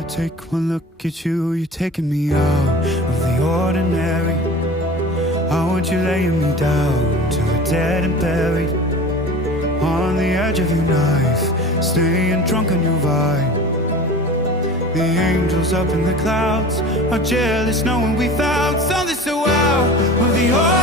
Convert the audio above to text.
I take one look at you, you're taking me out of the ordinary. I want you laying me down till we're dead and buried, on the edge of your knife, staying drunk on your vine. The angels up in the clouds are jealous knowing we found something so out of the ordinary.